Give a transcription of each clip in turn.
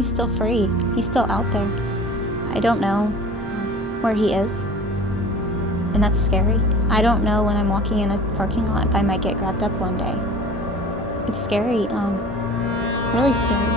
he's still free. He's still out there. I don't know where he is, and that's scary. I don't know when I'm walking in a parking lot if I might get grabbed up one day. It's scary, really scary.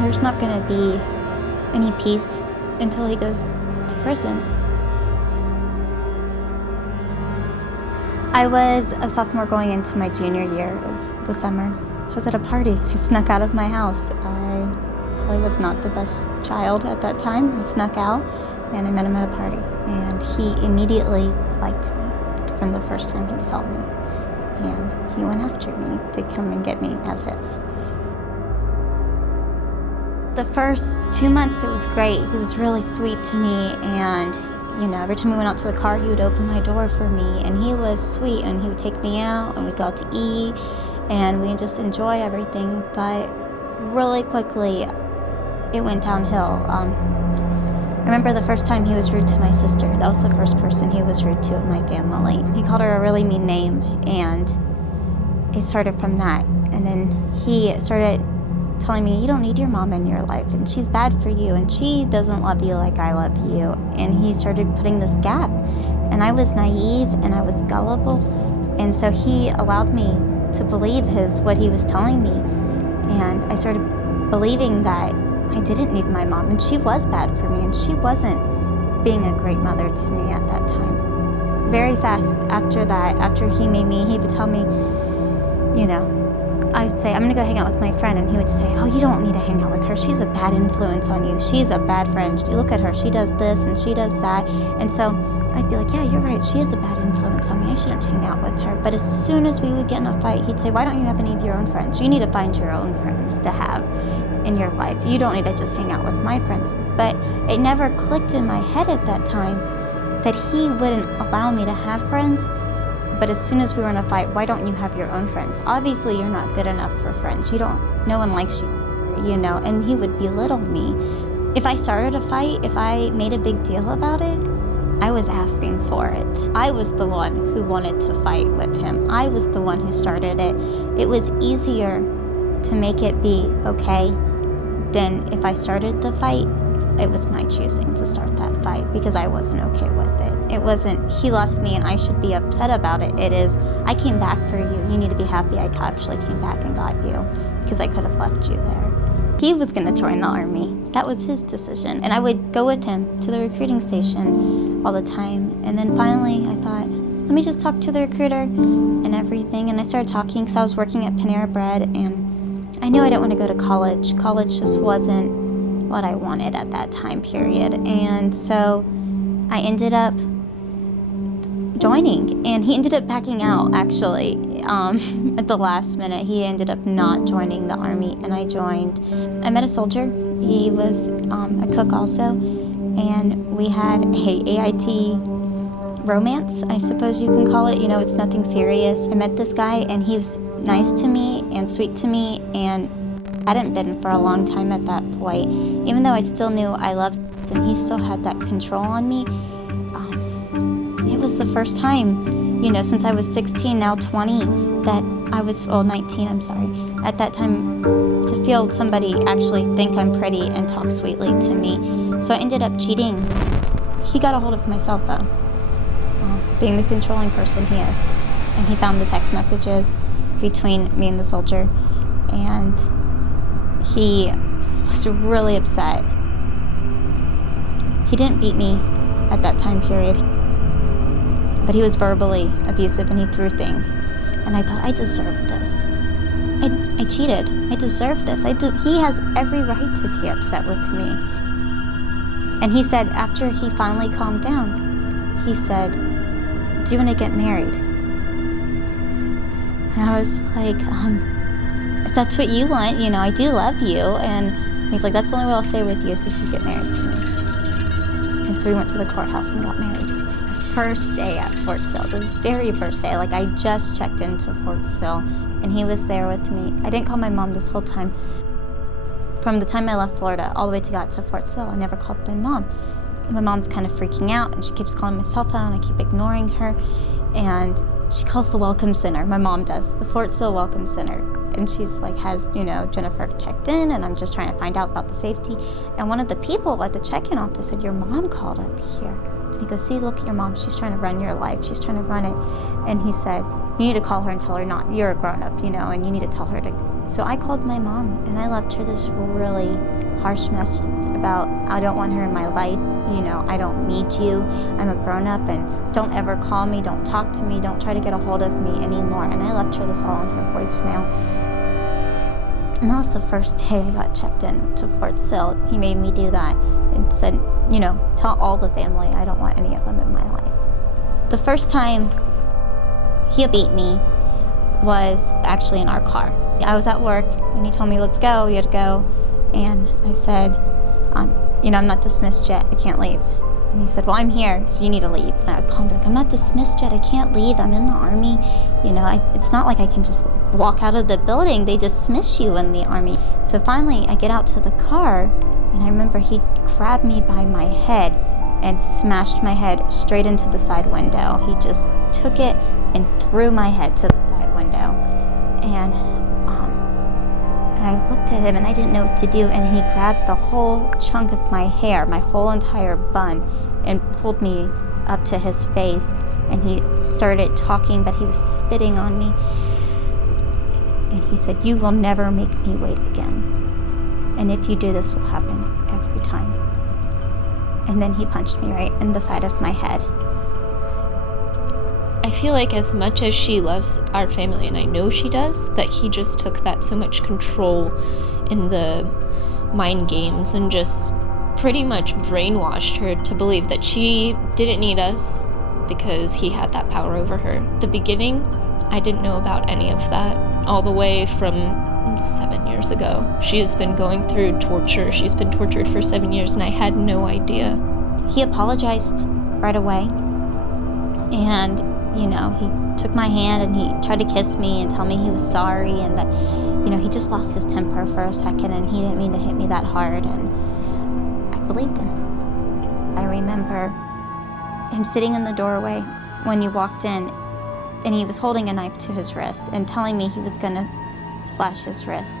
There's not gonna be any peace until he goes to prison. I was a sophomore going into my junior year. It was the summer. I was at a party. I snuck out of my house. I probably was not the best child at that time. I snuck out and I met him at a party. And he immediately liked me from the first time he saw me. And he went after me to come and get me as his. The first 2 months it was great. He was really sweet to me, and every time we went out to the car, he would open my door for me, and he was sweet, and he would take me out, and we'd go out to eat, and we'd just enjoy everything. But really quickly, it went downhill. I remember the first time he was rude to my sister. That was the first person he was rude to in my family. He called her a really mean name, and it started from that. And then he started telling me, you don't need your mom in your life, and she's bad for you, and she doesn't love you like I love you. And he started putting this gap, and I was naive and I was gullible, and so he allowed me to believe what he was telling me, and I started believing that I didn't need my mom, and she was bad for me, and she wasn't being a great mother to me at that time. Very fast after that, after he would tell me, I'd say, I'm gonna go hang out with my friend, and he would say, oh, you don't need to hang out with her. She's a bad influence on you. She's a bad friend. You look at her, she does this and she does that. And so I'd be like, yeah, you're right. She is a bad influence on me. I shouldn't hang out with her. But as soon as we would get in a fight, he'd say, why don't you have any of your own friends? You need to find your own friends to have in your life. You don't need to just hang out with my friends. But it never clicked in my head at that time that he wouldn't allow me to have friends. But as soon as we were in a fight, why don't you have your own friends? Obviously, you're not good enough for friends. No one likes you, and he would belittle me. If I started a fight, if I made a big deal about it, I was asking for it. I was the one who wanted to fight with him. I was the one who started it. It was easier to make it be okay than if I started the fight. It was my choosing to start that fight because I wasn't okay with it. It wasn't, he left me and I should be upset about it. It is, I came back for you. You need to be happy I actually came back and got you because I could have left you there. He was going to join the Army. That was his decision. And I would go with him to the recruiting station all the time. And then finally I thought, let me just talk to the recruiter and everything. And I started talking because I was working at Panera Bread, and I knew I didn't want to go to college. College just wasn't what I wanted at that time period. And so I ended up joining, and he ended up backing out actually at the last minute. He ended up not joining the Army, and I joined. I met a soldier. He was a cook also, and we had a AIT romance, I suppose you can call it. It's nothing serious. I met this guy, and he was nice to me and sweet to me, and hadn't been for a long time at that point. Even though I still knew I loved him, he still had that control on me. It was the first time, since I was 16, now 20, that I was, 19, I'm sorry, at that time, to feel somebody actually think I'm pretty and talk sweetly to me. So I ended up cheating. He got a hold of my cell phone, being the controlling person he is. And he found the text messages between me and the soldier, and he was really upset. He didn't beat me at that time period, but he was verbally abusive and he threw things. And I thought, I deserve this. I cheated. I deserve this. He has every right to be upset with me. And he said, after he finally calmed down, he said, do you want to get married? And I was like, if that's what you want, I do love you. And he's like, that's the only way I'll stay with you is if you get married to me. And so we went to the courthouse and got married. The first day at Fort Sill, the very first day, I just checked into Fort Sill, and he was there with me. I didn't call my mom this whole time. From the time I left Florida all the way to got to Fort Sill, I never called my mom. And my mom's kind of freaking out, and she keeps calling my cell phone. I keep ignoring her, and she calls the Welcome Center. My mom does, the Fort Sill Welcome Center. And she's like, has, Jennifer checked in? And I'm just trying to find out about the safety. And one of the people at the check-in office said, your mom called up here. And he goes, see, look at your mom. She's trying to run your life. She's trying to run it. And he said, you need to call her and tell her not, you're a grown-up, and you need to tell her to. So I called my mom, and I left her this really harsh message about, I don't want her in my life, I don't need you, I'm a grown-up, and don't ever call me, don't talk to me, don't try to get a hold of me anymore. And I left her this all on her voicemail. And that was the first day I got checked in to Fort Sill. He made me do that and said, tell all the family I don't want any of them in my life. The first time he beat me was actually in our car. I was at work, and he told me, let's go, we had to go. And I said, I'm not dismissed yet, I can't leave. And he said, well, I'm here, so you need to leave. And I called him back, I'm not dismissed yet, I can't leave, I'm in the Army. It's not like I can just walk out of the building, they dismiss you in the Army. So finally, I get out to the car, and I remember he grabbed me by my head and smashed my head straight into the side window. He just took it and threw my head to the side window. And I looked at him and I didn't know what to do, and he grabbed the whole chunk of my hair, my whole entire bun, and pulled me up to his face, and he started talking, but he was spitting on me. And he said, you will never make me wait again. And if you do, this will happen every time. And then he punched me right in the side of my head. I feel like as much as she loves our family, and I know she does, that he just took that so much control in the mind games and just pretty much brainwashed her to believe that she didn't need us because he had that power over her. The beginning, I didn't know about any of that, all the way from 7 years ago. She has been going through torture. She's been tortured for 7 years, and I had no idea. He apologized right away, and he took my hand and he tried to kiss me and tell me he was sorry, and that, he just lost his temper for a second, and he didn't mean to hit me that hard, and I believed him. I remember him sitting in the doorway when you walked in, and he was holding a knife to his wrist and telling me he was gonna slash his wrist.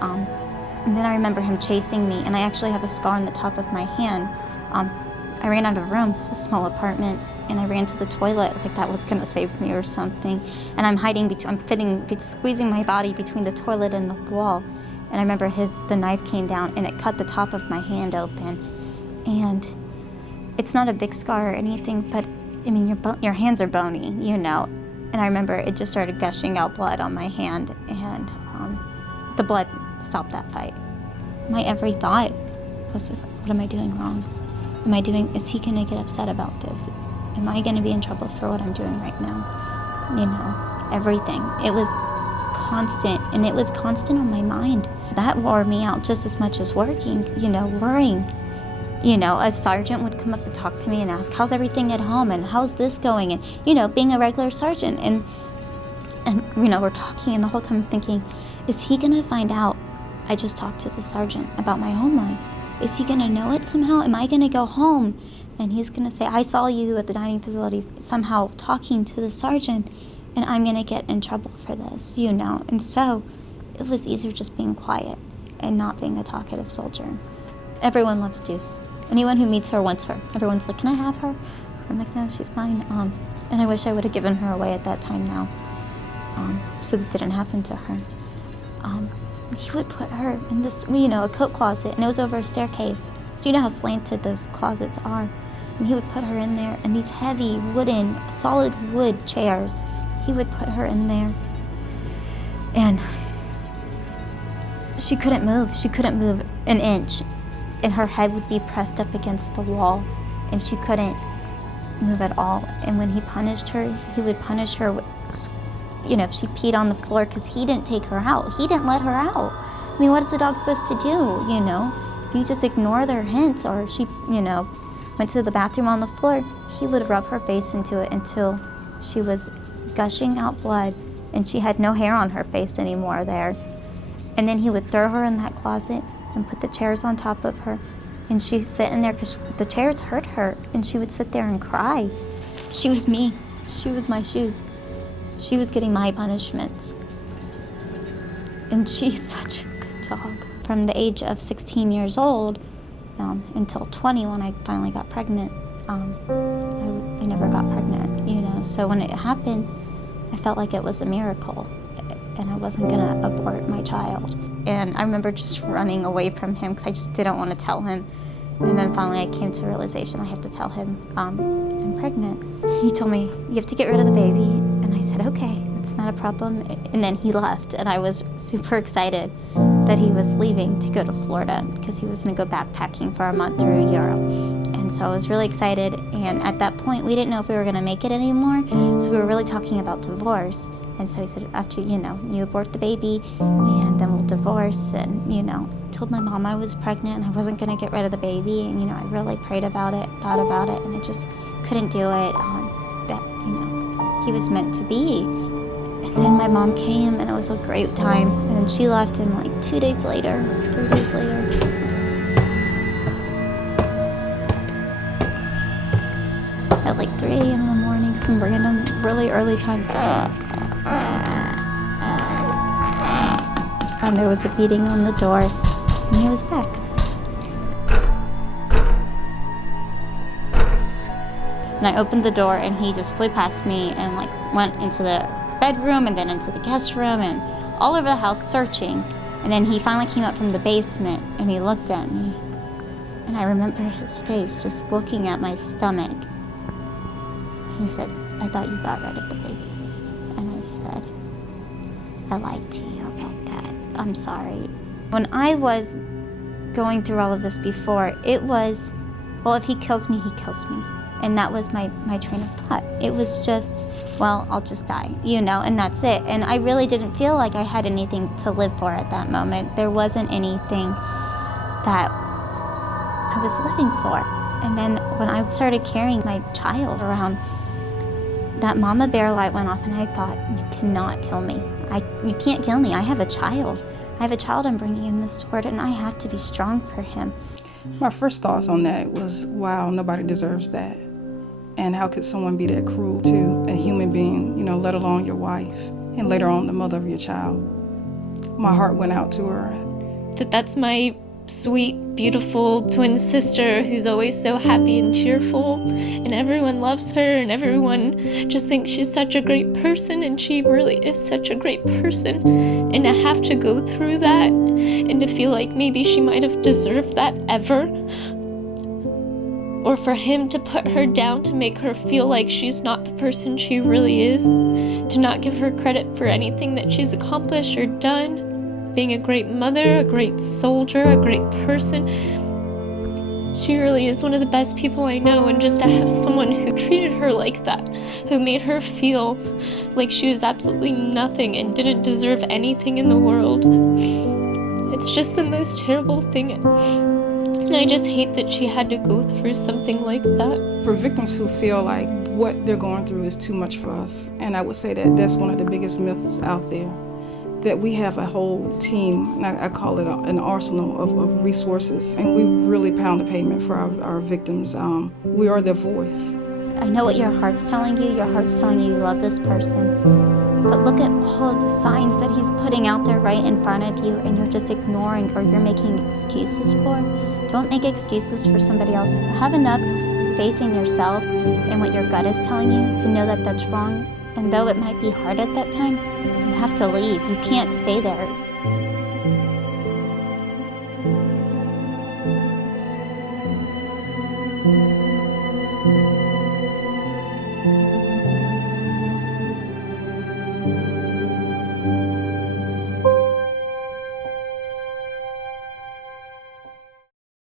And then I remember him chasing me, and I actually have a scar on the top of my hand. I ran out of room. It's a small apartment, and I ran to the toilet like that was gonna save me or something. And I'm hiding squeezing my body between the toilet and the wall. And I remember the knife came down and it cut the top of my hand open. And it's not a big scar or anything, but I mean, your hands are bony, And I remember it just started gushing out blood on my hand, and the blood stopped that fight. My every thought was, what am I doing wrong? Is he gonna get upset about this? Am I gonna be in trouble for what I'm doing right now? Everything. It was constant, and it was constant on my mind. That wore me out just as much as working, worrying. A sergeant would come up and talk to me and ask, how's everything at home, and how's this going? And, being a regular sergeant, and we're talking, and the whole time I'm thinking, is he gonna find out I just talked to the sergeant about my home life? Is he gonna know it somehow? Am I gonna go home and he's gonna say, I saw you at the dining facilities somehow talking to the sergeant, and I'm gonna get in trouble for this, And so it was easier just being quiet and not being a talkative soldier. Everyone loves Deuce. Anyone who meets her wants her. Everyone's like, can I have her? I'm like, no, she's mine. And I wish I would have given her away at that time now, so that didn't happen to her. He would put her in this, a coat closet, and it was over a staircase. So you know how slanted those closets are. And he would put her in there, and these heavy wooden, solid wood chairs, he would put her in there. And she couldn't move. She couldn't move an inch. And her head would be pressed up against the wall, and she couldn't move at all. And when he punished her, he would punish her with, if she peed on the floor, because he didn't take her out. He didn't let her out. I mean, what is a dog supposed to do, If you just ignore their hints, or she, went to the bathroom on the floor, he would rub her face into it until she was gushing out blood and she had no hair on her face anymore there. And then he would throw her in that closet and put the chairs on top of her, and she'd sit in there because the chairs hurt her, and she would sit there and cry. She was me. She was my shoes. She was getting my punishments. And she's such a good dog. From the age of 16 years old until 20 when I finally got pregnant, I never got pregnant, you know. So when it happened, I felt like it was a miracle and I wasn't gonna abort my child. And I remember just running away from him because I just didn't want to tell him. And then finally I came to the realization I have to tell him I'm pregnant. He told me, you have to get rid of the baby. And I said, okay, it's not a problem. And then he left, and I was super excited that he was leaving to go to Florida because he was gonna go backpacking for a month through Europe. And so I was really excited. And at that point, we didn't know if we were gonna make it anymore. So we were really talking about divorce. And so he said, after, you abort the baby and then we'll divorce. And, told my mom I was pregnant and I wasn't gonna get rid of the baby. And, I really prayed about it, thought about it, and I just couldn't do it. That, he was meant to be. And then my mom came and it was a great time. And then she left and 2 days later, 3 days later. At 3 a.m. in the morning, some random, really early time. And there was a beating on the door, and he was back. And I opened the door, and he just flew past me and went into the bedroom and then into the guest room and all over the house searching. And then he finally came up from the basement and he looked at me. And I remember his face just looking at my stomach. And he said, I thought you got rid of the baby. And I said, I lied to you about that. I'm sorry. When I was going through all of this before, it was, well, if he kills me, he kills me. And that was my train of thought. It was just, well, I'll just die, and that's it. And I really didn't feel like I had anything to live for at that moment. There wasn't anything that I was living for. And then when I started carrying my child around, that mama bear light went off and I thought, you cannot kill me. You can't kill me. I have a child. I have a child I'm bringing in this world and I have to be strong for him. My first thoughts on that was, wow, nobody deserves that. And how could someone be that cruel to a human being, let alone your wife, and later on the mother of your child? My heart went out to her. That's my sweet, beautiful twin sister who's always so happy and cheerful, and everyone loves her, and everyone just thinks she's such a great person, and she really is such a great person. And to have to go through that, and to feel like maybe she might have deserved that ever, or for him to put her down to make her feel like she's not the person she really is, to not give her credit for anything that she's accomplished or done, being a great mother, a great soldier, a great person. She really is one of the best people I know, and just to have someone who treated her like that, who made her feel like she was absolutely nothing and didn't deserve anything in the world, it's just the most terrible thing. And I just hate that she had to go through something like that. For victims who feel like what they're going through is too much for us, and I would say that that's one of the biggest myths out there, that we have a whole team, and I call it an arsenal of resources, and we really pound the pavement for our victims. We are their voice. I know what your heart's telling you. Your heart's telling you love this person. But look at all of the signs that he's putting out there right in front of you, and you're just ignoring, or you're making excuses for. Don't make excuses for somebody else. Have enough faith in yourself and what your gut is telling you to know that that's wrong. And though it might be hard at that time, you have to leave. You can't stay there.